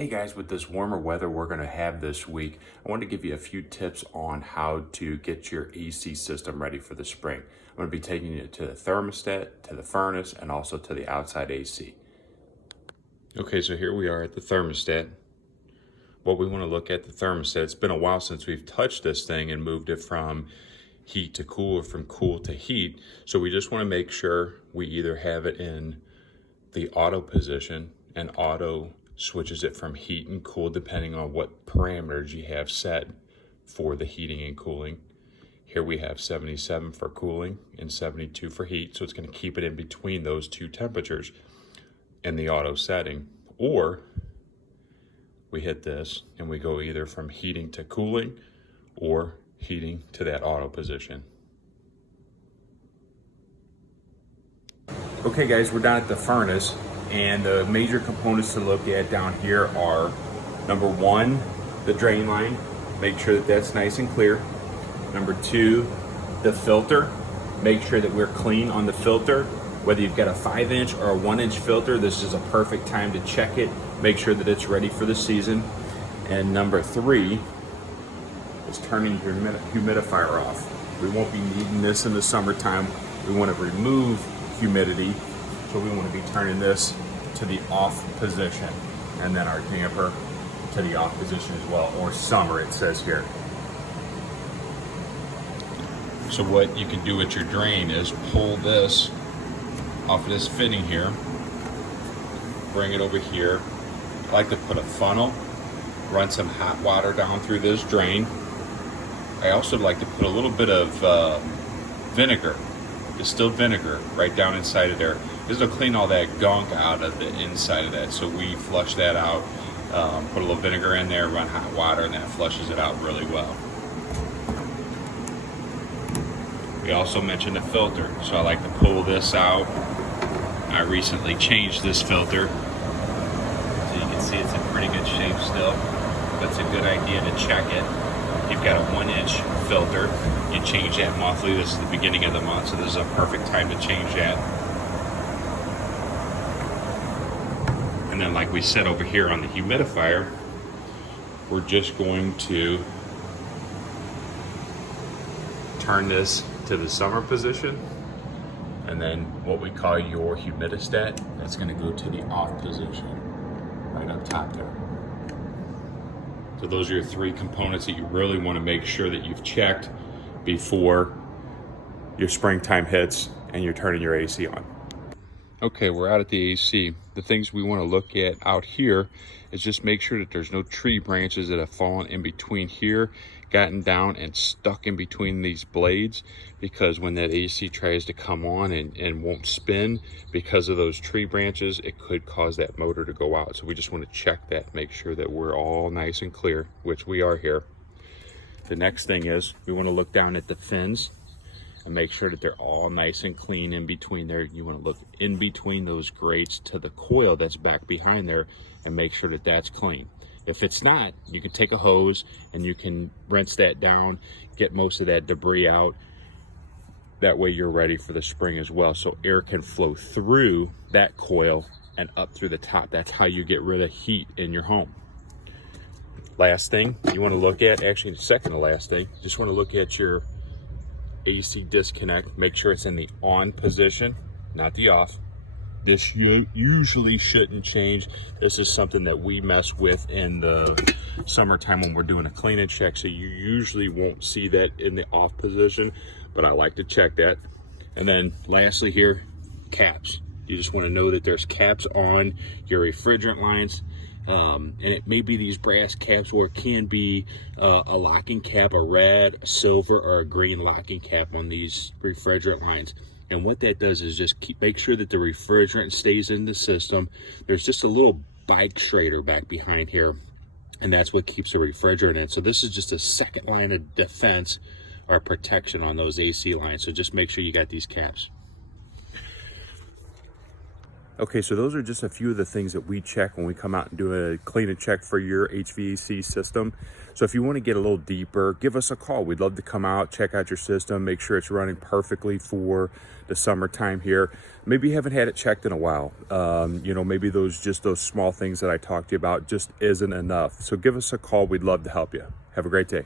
Hey guys, with this warmer weather we're going to have this week, I want to give you a few tips on how to get your AC system ready for the spring. I'm going to be taking you to the thermostat, to the furnace, and also to the outside AC. Okay, so here we are at the thermostat. What we want to look at the thermostat, it's been a while since we've touched this thing and moved it from heat to cool or from cool to heat. So we just want to make sure we either have it in the auto position, and auto switches it from heat and cool depending on what parameters you have set for the heating and cooling. Here we have 77 for cooling and 72 for heat, so it's going to keep it in between those two temperatures in the auto setting. Or we hit this and we go either from heating to cooling or heating to that auto position. Okay guys, we're down at the furnace, and the major components to look at down here are, number one, the drain line. Make sure that that's nice and clear. Number two, the filter. Make sure that we're clean on the filter. Whether you've got a 5-inch or a 1-inch filter, this is a perfect time to check it. Make sure that it's ready for the season. And number three is turning your humidifier off. We won't be needing this in the summertime. We want to remove humidity, so we want to be turning this to the off position, and then our damper to the off position as well, or summer it says here. So what you can do with your drain is pull this off of this fitting here, bring it over here. I like to put a funnel, run some hot water down through this drain. I also like to put a little bit of vinegar, distilled vinegar, right down inside of there. This will clean all that gunk out of the inside of that. So we flush that out, put a little vinegar in there, run hot water, and that flushes it out really well. We also mentioned the filter, so I like to pull this out. I recently changed this filter, so you can see it's in pretty good shape still, but it's a good idea to check it. You've got a 1-inch filter, you change that monthly. This is the beginning of the month, so this is a perfect time to change that. And then, like we said over here on the humidifier, we're just going to turn this to the summer position, and then what we call your humidistat, that's going to go to the off position, right up top there. So those are your three components that you really want to make sure that you've checked before your springtime hits and you're turning your AC on. Okay, we're out at the AC. The things we want to look at out here is just make sure that there's no tree branches that have fallen in between here, gotten down and stuck in between these blades, because when that AC tries to come on and won't spin because of those tree branches, it could cause that motor to go out. So we just want to check that, make sure that we're all nice and clear, which we are here. The next thing is we want to look down at the fins and make sure that they're all nice and clean in between there. You want to look in between those grates to the coil that's back behind there and make sure that that's clean. If it's not, you can take a hose and you can rinse that down, get most of that debris out. That way you're ready for the spring as well, so air can flow through that coil and up through the top. That's how you get rid of heat in your home. Last thing you want to look at, actually second to last thing, just want to look at your AC disconnect. Make sure it's in the on position, not the off. This usually shouldn't change. This is something that we mess with in the summertime when we're doing a clean and check, so you usually won't see that in the off position, but I like to check that. And then lastly here, caps. You just want to know that there's caps on your refrigerant lines. And it may be these brass caps, or it can be a locking cap, a red, a silver, or a green locking cap on these refrigerant lines. And what that does is just make sure that the refrigerant stays in the system. There's just a little bike schrader back behind here, and that's what keeps the refrigerant in. So this is just a second line of defense or protection on those AC lines. So just make sure you got these caps. Okay, so those are just a few of the things that we check when we come out and do a clean and check for your HVAC system. So if you want to get a little deeper, give us a call. We'd love to come out, check out your system, make sure it's running perfectly for the summertime here. Maybe you haven't had it checked in a while. Maybe those small things that I talked to you about just isn't enough. So give us a call. We'd love to help you. Have a great day.